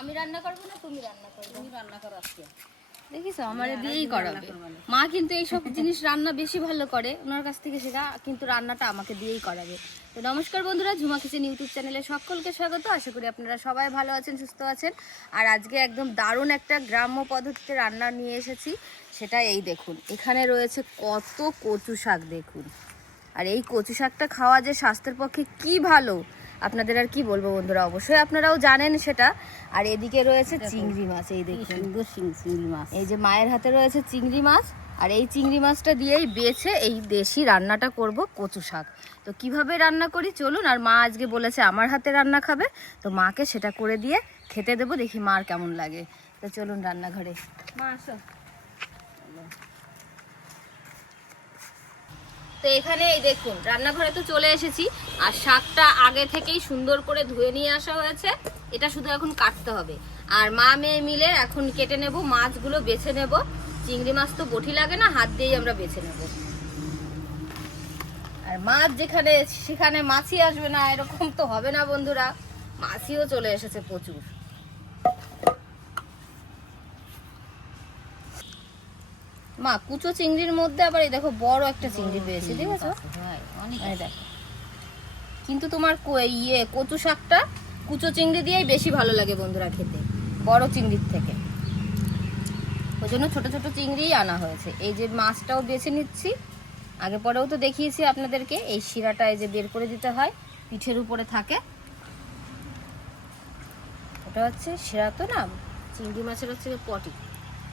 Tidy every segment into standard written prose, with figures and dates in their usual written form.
আমি রান্না করবো না তুমি রান্না করবে? তুমি রান্না করো আজকে। দেখিস আমার দিয়েই করাবে। মা কিন্তু এইসব জিনিস রান্না বেশি ভালো করে, ওনার কাছ থেকে শেখা, কিন্তু রান্নাটা আমাকে দিয়েই করাবে। তো নমস্কার বন্ধুরা, ঝুমা কিচেন ইউটিউব চ্যানেলে সকলকে স্বাগত। আশা করি আপনারা সবাই ভালো আছেন, সুস্থ আছেন। আর আজকে একদম দারুণ একটা গ্রাম্য পদ্ধতিতে রান্না নিয়ে এসেছি। সেটা এই দেখুন, এখানে রয়েছে কত কচু শাক দেখুন। আর এই কচু শাকটা খাওয়া যে স্বাস্থ্যের পক্ষে কি ভালো, আপনাদের আর কি বলবো বন্ধুরা, অবশ্যই আপনারাও জানেন সেটা। আর এদিকে রয়েছে চিংড়ি মাছ, এই দেখুন চিংড়ি মাছ। এই যে মায়ের হাতে রয়েছে চিংড়ি মাছ। আর এই চিংড়ি মাছটা দিয়েই বেছে এই দেশি রান্নাটা করব, কচু শাক। তো কিভাবে রান্না করি চলুন। আর মা আজকে বলেছে আমার হাতে রান্না খাবে, তো মাকে সেটা করে দিয়ে খেতে দেবো, দেখি মার কেমন লাগে। তো চলুন রান্নাঘরে, মা আসো। তো এখানে এই দেখুন রান্নাঘরে তো চলে এসেছি। আর শাকটা আগে থেকেই সুন্দর করে ধুয়ে নিয়ে আসা হয়েছে, এটা শুধু এখন কাটতে হবে। আর মা মেয়ে মিলে এখন কেটে নেব, মাছগুলো বেছে নেব। চিংড়ি মাছ তো বটি লাগে না, হাত দিয়েই আমরা বেছে নেব। আর মাছ যেখানে সেখানে মাছই আসবে না এরকম তো হবে না বন্ধুরা, মাছিও চলে এসেছে প্রচুর। মা কুচো চিংড়ির মধ্যে আবার এই দেখো বড় একটা চিংড়ি পেয়েছি, ঠিক আছে? দেখো, কিন্তু তোমার কচু শাকটা কুচো চিংড়ি দিয়েই বেশি ভালো লাগে বন্ধুরা খেতে, বড় চিংড়ির থেকে। ওই জন্য ছোট ছোট চিংড়িই আনা হয়েছে। এই যে মাছটাও বেছে নিচ্ছি, আগে পরেও তো দেখিয়েছি আপনাদেরকে। এই শিরাটা এই যে বের করে দিতে হয়, পিঠের উপরে থাকে, ওটা হচ্ছে শিরা। তো না, চিংড়ি মাছের হচ্ছে পটি,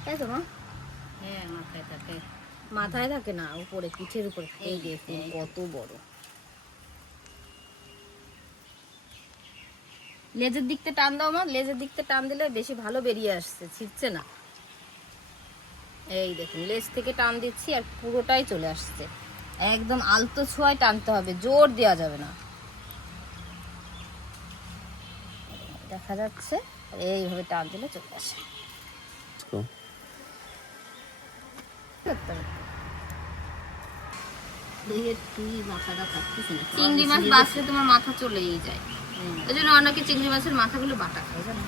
তাই তো মা? হ্যাঁ, মাথায় থাকে। মাথায় থাকে না, উপরে পিঠের উপরে। এই দেখুন কত বড়। লেজের দিকতে টান দাও মা, লেজের দিকতে টান দিলে বেশি ভালো বেরিয়ে আসছে, ছিটছে না। এই দেখুন লেজ থেকে টান দিচ্ছি আর পুরোটাই চলে আসছে। একদম আলতো ছোঁয়ায় টানতে হবে, জোর দেওয়া যাবে না। দেখা যাচ্ছে, এইভাবে টান দিলে চলে আসে। চিংড়ি মাছ বাছলে তোমার মাথা চলেই যায়, ওই জন্য অনেকে চিংড়ি মাছের মাথাগুলো বাটা খায়, জানো?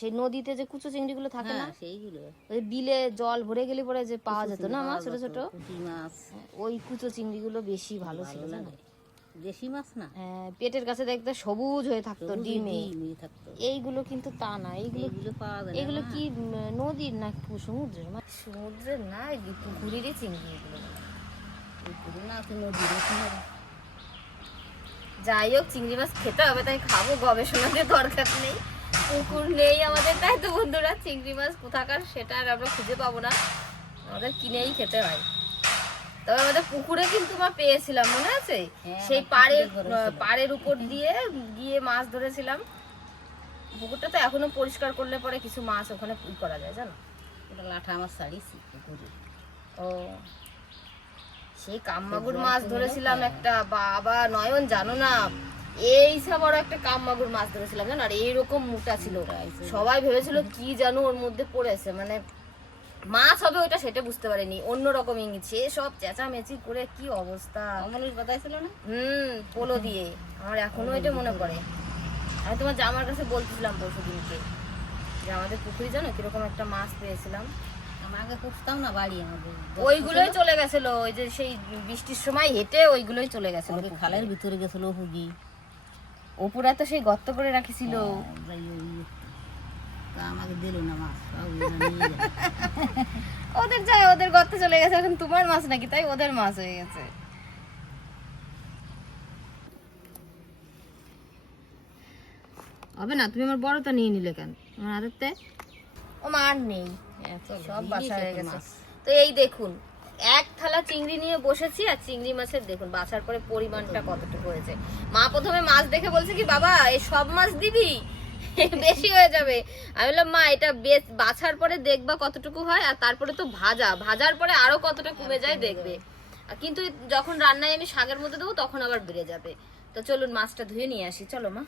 সেই নদীতে যে কুচো চিংড়ি গুলো থাকে না, সেইগুলো ওই বিলে জল ভরে গেলে পরে যে পাওয়া যেত না মাছ, ছোট ছোট মাছ, ওই কুচো চিংড়ি গুলো বেশি ভালো ছিল, জানো? দেশি মাছ না, পেটের কাছে দেখতে সবুজ হয়ে থাকতো, ডিমে থাকতো। এইগুলো কিন্তু তা না, এইগুলো পাওয়া যায়। এগুলো কি নদীর না সমুদ্রের মাছ? সমুদ্রের না, পুকুরেরই চিংড়ি এগুলো। যাই হোক, চিংড়ি মাছ খেতে হবে তাই খাবো, গবেষণাতে দরকার নেই। পুকুর নেই আমাদের, তাই তো বন্ধুরা। চিংড়ি মাছ কোথাকার সেটা আর আমরা খুঁজে পাবো না, আমাদের কিনেই খেতে হয়। তবে আমাদের পুকুরে কিন্তু মা পেয়েছিলাম, মনে আছে? সেই পাড়ের উপর দিয়ে গিয়ে মাছ ধরেছিলাম। পুকুরটা তো এখনো পরিষ্কার করলে পরে কিছু মাছ ওখানে করা যায়, জানো? ওটা লাঠা আমার ছাড়িয়েছি পুকুরে। ও, সেই কামমাগুর মাছ ধরেছিলাম একটা, বাবা নয়ন জানো না, এই সব বড় একটা কামমাগুর মাছ ধরেছিলাম, জানো? আর এইরকম মোটা ছিল, সবাই ভেবেছিল কি জানো ওর মধ্যে পড়েছে, মানে মাছ হবে ওইটা সেটা বুঝতে পারেনি, অন্যরকম ইঙ্গিত। সে সব চেঁচামেচি করে কি অবস্থা, অমলের বাতাইছিল না? পোলো দিয়ে। আমার এখনো এটা মনে পড়ে। আমি তোমার জামার কাছে বলতেছিলাম পরশু দিনকে যে আমাদের পুকুরি জানো কিরকম একটা মাছ পেয়েছিলাম। আমাকে খুঁজতাম না বাড়ি, আমাদের ওইগুলোই চলে গেছিল, ওই যে সেই বৃষ্টির সময় হেঁটে ওইগুলোই চলে গেছিল, খালের ভিতরে গেছিল হুগি। ওপুরা তো সেই গর্ত করে রাখিছিল। আমাকে দিল না মাছ, ওদের যায়, ওদের গর্তে চলে গেছে। এখন তোমার মাছ নাকি, তাই ওদের মাছ হয়ে গেছে। হবে না, তুমি আমার বড়টা নিয়ে নিলে কেন? আমার আদতে ও মার নেই, সব বাছা হয়ে গেছে। তো এই দেখুন, এক থালা চিংড়ি নিয়ে বসেছি, আর চিংড়ি মাছের দেখুন বাছার পরে পরিমাণটা কতটুকু হয়েছে। মা প্রথমে মাছ দেখে বলছে কি, বাবা এই সব মাছ দিবি, বেশি হয়ে যাবে। আমি বললাম মা এটা বাছার পরে দেখবা কতটুকু হয়, আর তারপরে তো ভাজার পরে আরো কতটা কমে যায় দেখবে। কিন্তু যখন রান্নায় আমি শাকের মধ্যে দেবো তখন আবার বেড়ে যাবে। তো চলুন মাছটা ধুয়ে নিয়ে আসি, চলো মা।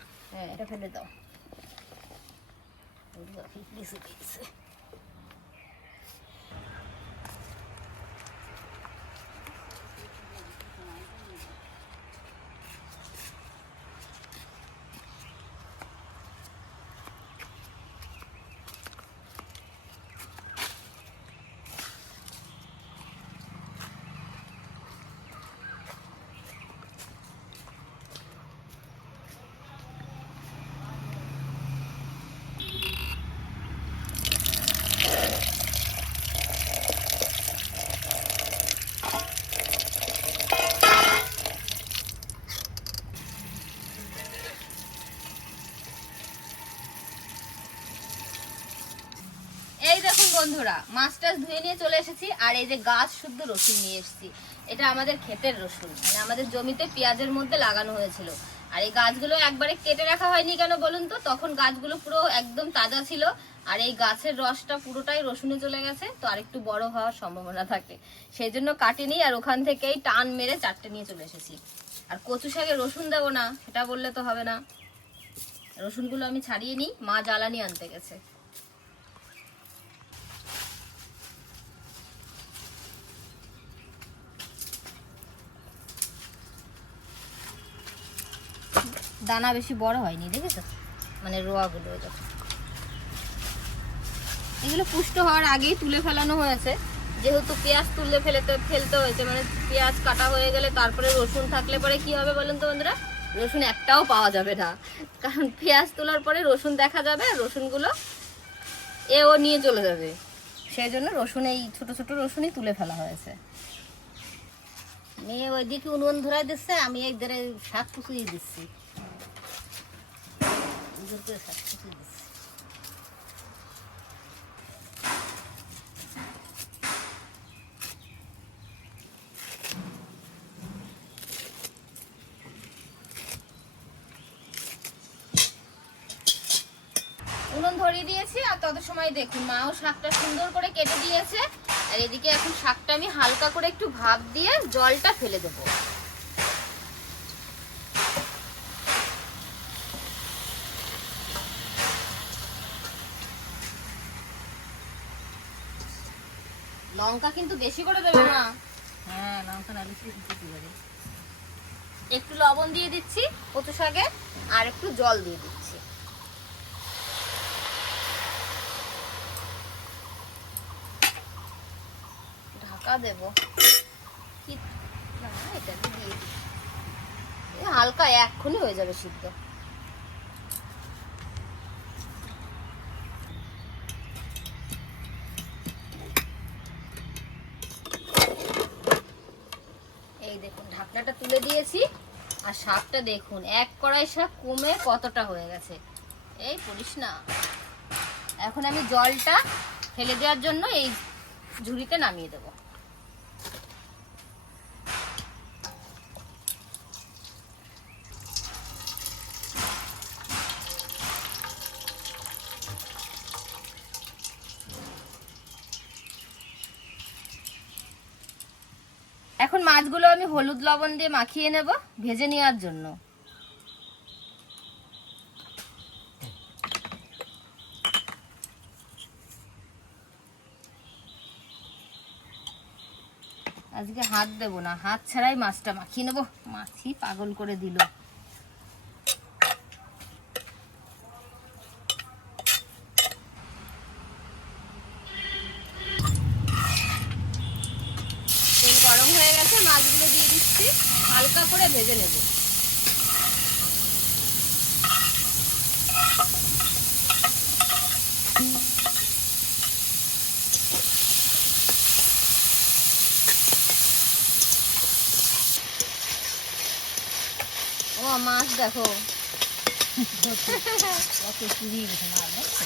এটা ফেলে দাও। বন্ধুরা, মাছটা ধুয়ে নিয়ে চলে এসেছি, আর এই যে গাছ শুদ্ধ রসুন নিয়ে এসেছি। এটা আমাদের ক্ষেতের রসুন, মানে আমাদের জমিতে পেঁয়াজের মধ্যে লাগানো হয়েছিল। আর এই গাছগুলো একবারে কেটে রাখা হয়নি কেন বলুন তো, তখন গাছগুলো পুরো একদম তাজা ছিল। আর এই গাছের রসটা পুরোটাই রসুনে চলে গেছে, তো আরেকটু বড় হওয়ার সম্ভাবনা থাকে, সেই জন্য কাটিনি। আর ওখান থেকেই টান মেরে 4টে নিয়ে চলে এসেছি। আর কচু শাকে রসুন দেবো না সেটা বললে তো হবে না, রসুনগুলো আমি ছাড়িয়ে নিই, মা জ্বালানি আনতে গেছে। দানা বেশি বড় হয়নি, দেখেছো, মানে রোয়াগুলো এগুলো পুষ্ট হওয়ার আগেই তুলে ফেলানো হয়েছে। যেহেতু পেঁয়াজ তুলে ফেলতে হয়েছে, মানে পেঁয়াজ কাটা হয়ে গেলে তারপরে রসুন থাকলে পরে কি হবে বলেন তো বন্ধুরা, রসুন একটাও পাওয়া যাবে না। কারণ পেঁয়াজ তোলার পরে রসুন দেখা যাবে, রসুনগুলো এও নিয়ে চলে যাবে। সেই জন্য রসুন, এই ছোট ছোট রসুনই তুলে ফেলা হয়েছে। মেয়ে ওইদিকে উনুন ধরাই দিচ্ছে, আমি এই ধরে শাক কুচিয়ে দিচ্ছি। শাক কুচিয়ে দিচ্ছি। উনুন ধরিয়ে দিয়েছি, আর তত সময় দেখুন মাও শাকটা সুন্দর করে কেটে দিয়েছে। আর এদিকে এখন শাকটা আমি হালকা করে একটু ভাপ দিয়ে জলটা ফেলে দেবো। লঙ্কা কিন্তু বেশি করে দেবে না। হ্যাঁ, লঙ্কা না বেশি দিতে পারি। একটু লবণ দিয়ে দিচ্ছি কচু শাকে, আর একটু জল দিয়ে দিচ্ছি। ঢাকা দেব কি না, এটা দিয়ে দিই, হালকা এক্ষুনি হয়ে যাবে সিদ্ধ। এই দেখুন ঢাকনাটা তুলে দিয়েছি, আর শাকটা দেখুন এক কড়াই শাক কমে কতটা হয়ে গেছে, এই পড়িস না। এখন আমি জলটা ফেলে দেওয়ার জন্য এই ঝুড়িতে নামিয়ে দেব। এখন মাছগুলো আমি হলুদ লবণ দিয়ে মাখিয়ে নেব ভেজে নেওয়ার জন্য। আজকে হাত দেব না, হাত ছাড়াই মাছটা মাখিয়ে নেব, মাছই পাগল করে দিল। তেল গরম হয়ে গেছে, মাছগুলো দিয়ে দিচ্ছি, হালকা করে ভেজে নেব। ও মাছ দেখো কত চুরিয়ে গেছে মাছ, দেখছো?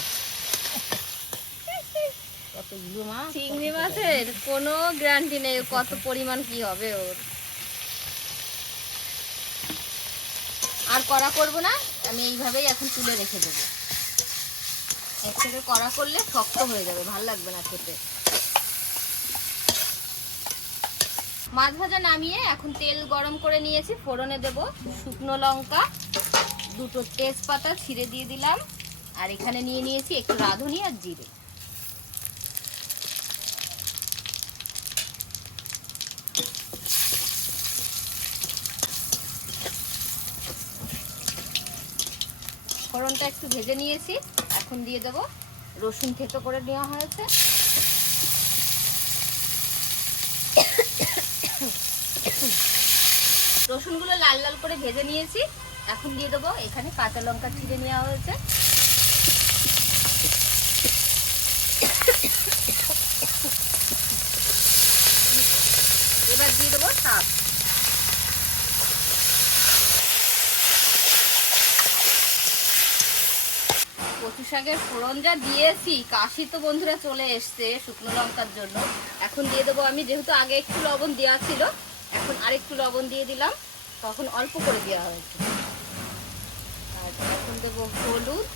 কতগুলো মাছ। চিংড়ি মাছের কোনো গ্যারান্টি নেই কত পরিমাণ কি হবে ওর। আর কড়া করব না, আমি এইভাবেই এখন তুলে রেখে দেবো। এর থেকে কড়া করলে শক্ত হয়ে যাবে, ভালো লাগবে না খেতে। মাছ ভাজা নামিয়ে এখন তেল গরম করে নিয়েছি, ফোড়নে দেব শুকনো লঙ্কা, 2টো তেজপাতা ছিঁড়ে দিয়ে দিলাম, আর এখানে নিয়ে নিয়েছি একটু রাঁধুনি আর জিরে। ফোড়নটা একটু ভেজে নিয়েছি, এখন দিয়ে দেব রসুন থেতো করে নেওয়া হয়েছে। রসুনগুলো লাল লাল করে ভেজে নিয়েছি, এখন দিয়ে দেবো এখানে কাঁচা লঙ্কা ছিঁড়ে নেওয়া হয়েছে। এবার দিয়ে দেবো শাক। কচু কচু শাকের ফোড়ন যা দিয়েছি, কাশি তো বন্ধুরা চলে এসছে শুকনো লঙ্কার জন্য। এখন দিয়ে দেবো আমি, যেহেতু আগে একটু লবণ দেওয়া ছিল, এখন আরেকটু লবণ দিয়ে দিলাম, তখন অল্প করে দেওয়া হয়েছে। আর এখন দেবো হলুদ,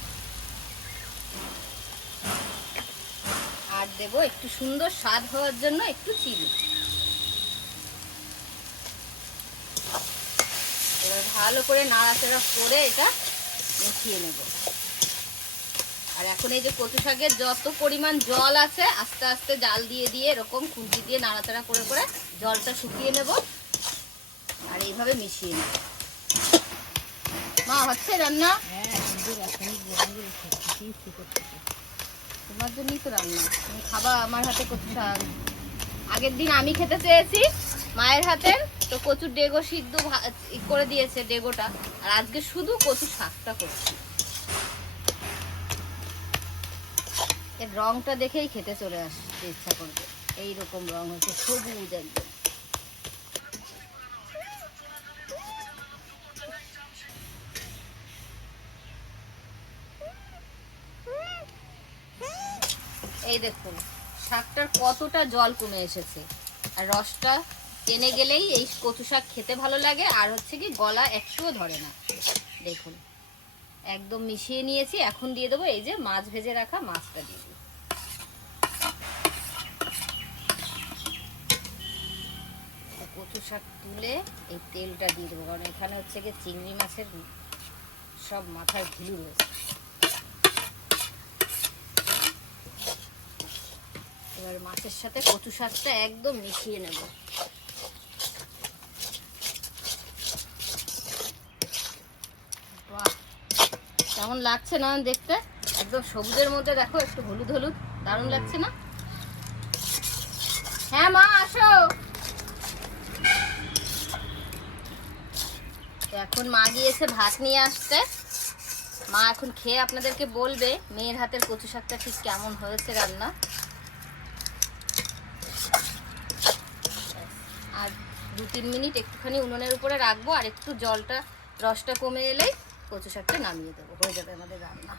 আর দেবো একটু সুন্দর স্বাদ হওয়ার জন্য একটু চিনি। এবার ভালো করে নাড়াচাড়া করে এটা মিশিয়ে নেব। আর এখন এই যে কচু শাকের যত পরিমাণ জল আছে, আস্তে আস্তে জাল দিয়ে দিয়ে এরকম খুন্তি দিয়ে নাড়াচাড়া করে করে জলটা শুকিয়ে নেব, আর এইভাবে মিশিয়ে নেব। মা হচ্ছে রান্না? তোমার জন্যই তো রান্না, তুমি খাবা আমার হাতে কচু শাক। আগের দিন আমি খেতে চেয়েছি মায়ের হাতের, তো কচুর ডেগো সিদ্ধ করে দিয়েছে ডেগোটা, আর আজকে শুধু কচু শাকটা করছি। এর রংটা দেখেই খেতে চলে আসতে ইচ্ছা করবে, এইরকম রং হচ্ছে সবুজ একদম। এই দেখুন শাকটার কতটা জল কমে এসেছে, আর রসটা টেনে গেলেই এই কচু শাক খেতে ভালো লাগে, আর হচ্ছে কি গলা একটুও ধরে না। দেখুন একদম মিশিয়ে নিয়েছি। এখন দিয়ে দেবো এই যে মাছ ভেজে রাখা মাছটা দিয়ে দিই। কচু শাক তুলে এই তেলটা দিয়ে দেবো, কারণ এখানে হচ্ছে গিয়ে চিংড়ি মাছের সব মাথায় ঘিলু রয়েছে। এবার মাছের সাথে কচু শাকটা একদম মিশিয়ে নেব। বাহ, কেমন লাগছে না দেখতে? একদম সবুজের মধ্যে দেখো একটু হলুদ হলুদ, দারুণ লাগছে না? হ্যাঁ মা আসো। এখন মা গিয়েছে ভাত নিয়ে আসতে। মা এখন খেয়ে আপনাদেরকে বলবে মেয়ের হাতের কচু শাকটা ঠিক কেমন হয়েছে রান্না। আর 2-3 মিনিট একটুখানি উনুনের উপরে রাখবো, আর একটু জলটা রসটা কমে এলেই কচু শাকটা নামিয়ে দেবো, হয়ে যাবে আমাদের রান্না।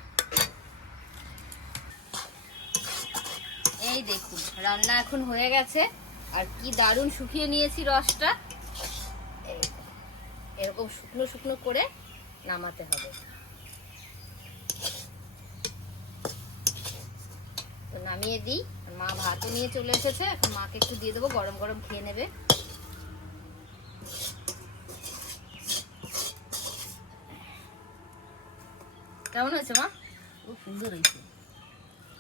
এই দেখুন রান্না এখন হয়ে গেছে, আর কি দারুণ শুকিয়ে নিয়েছি রসটা। এরকম শুকনো শুকনো করে নামাতে হবে। তো নামিয়ে দিই। মা ভাতও নিয়ে চলে এসেছে, এখন মাকে একটু দিয়ে দেবো, গরম গরম খেয়ে নেবে। কেমন হয়েছে মা? খুব সুন্দর হয়েছে,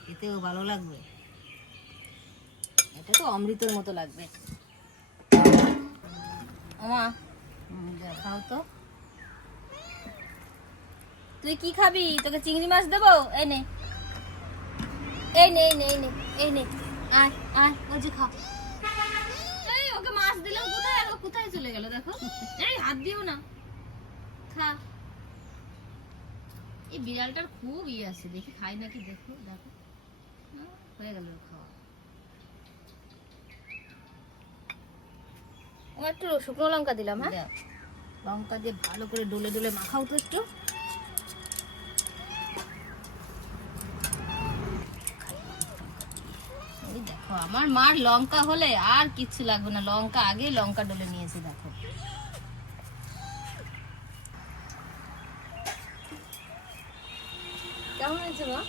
খেতেও ভালো লাগবে। এটা তো অমৃতের মতো লাগবে। মা দেখাও তো। তুই কি খাবি? তোকে চিংড়ি মাছ দেবো? এই নে এই নে এই নে এই নে এই নে, আয় আয়, ওই যে খা। এই ওকে মাছ দিলাম, কোথায় আর ও কোথায় চলে গেল দেখো। এই হাত দিও না, খা। এই বিড়ালটার খুব ইয়ে আছে, দেখি খাই নাকি, দেখো দেখো। হয়ে গেল খাওয়া। ও একটু শুকনো লঙ্কা দিলাম। হ্যাঁ, দাও। লঙ্কা দিয়ে ভালো করে ডলে ডলে মাখাও তো একটু। এই দেখো আমার মার লঙ্কা হলে আর কিচ্ছু লাগবে না, লঙ্কা আগে লঙ্কা ডলে নিয়েছি দেখো। কেমন হয়েছে মা?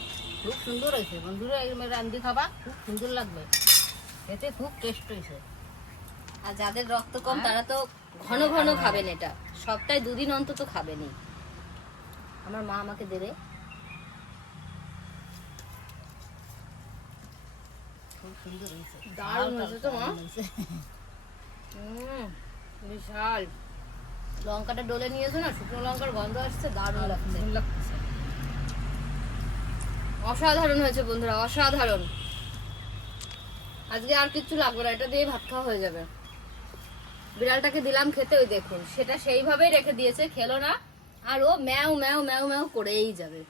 খুব সুন্দর হয়েছে বন্ধুরা, একদম রান্দি খাবা, খুব সুন্দর লাগবে খেতে, খুব টেস্ট হয়েছে। আর যাদের রক্ত কম তারা তো ঘন ঘন খাবেন, এটা সপ্তাহে 2 দিন অন্তত খাবেনই। আমার মা আমাকে দেবে। খুব সুন্দর হয়েছে, দারুণ হয়েছে তো মা। বিশাল লঙ্কাটা ডলে নিয়েছো না, শুকনো লঙ্কার গন্ধ আসছে, দারুণ লাগছে। অসাধারণ হয়েছে বন্ধুরা, অসাধারণ। আজকে আর কিচ্ছু লাগবে না, এটা দিয়ে ভাত খাওয়া হয়ে যাবে। বিড়ালটাকে দিলাম খেতে, ওই দেখুন সেটা সেইভাবেই রেখে দিয়েছে, খেলো না, আর ও ম্যাও ম্যাও ম্যাও ম্যাও করেই যাবে।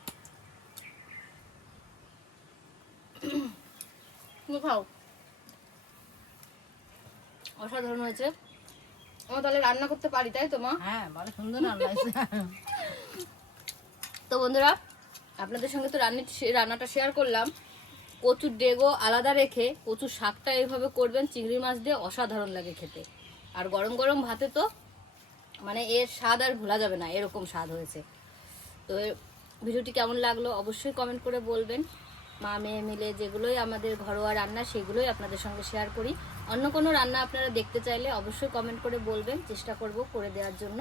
তুমি খাও। অসাধারণ হয়েছে। ও তাহলে রান্না করতে পারি, তাই তো মা? হ্যাঁ ভালো সুন্দর রান্না হয়েছে। তো বন্ধুরা আপনাদের সঙ্গে তো রান্নাটা শেয়ার করলাম। কচুর ডেগো আলাদা রেখে কচুর শাকটা এইভাবে করবেন চিংড়ি মাছ দিয়ে, অসাধারণ লাগে খেতে। আর গরম গরম ভাতে তো মানে এর স্বাদ আর ভোলা যাবে না, এরকম স্বাদ হয়েছে। তো ভিডিওটি কেমন লাগলো অবশ্যই কমেন্ট করে বলবেন। মা মেয়ে মিলে যেগুলোই আমাদের ঘরোয়া রান্না সেগুলোই আপনাদের সঙ্গে শেয়ার করি। অন্য কোনো রান্না আপনারা দেখতে চাইলে অবশ্যই কমেন্ট করে বলবেন, চেষ্টা করব করে দেওয়ার জন্য।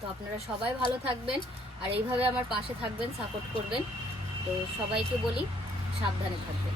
তো আপনারা সবাই ভালো থাকবেন আর এইভাবে আমার পাশে থাকবেন, সাপোর্ট করবেন। তো সবাইকে বলি সাবধানে থাকবেন।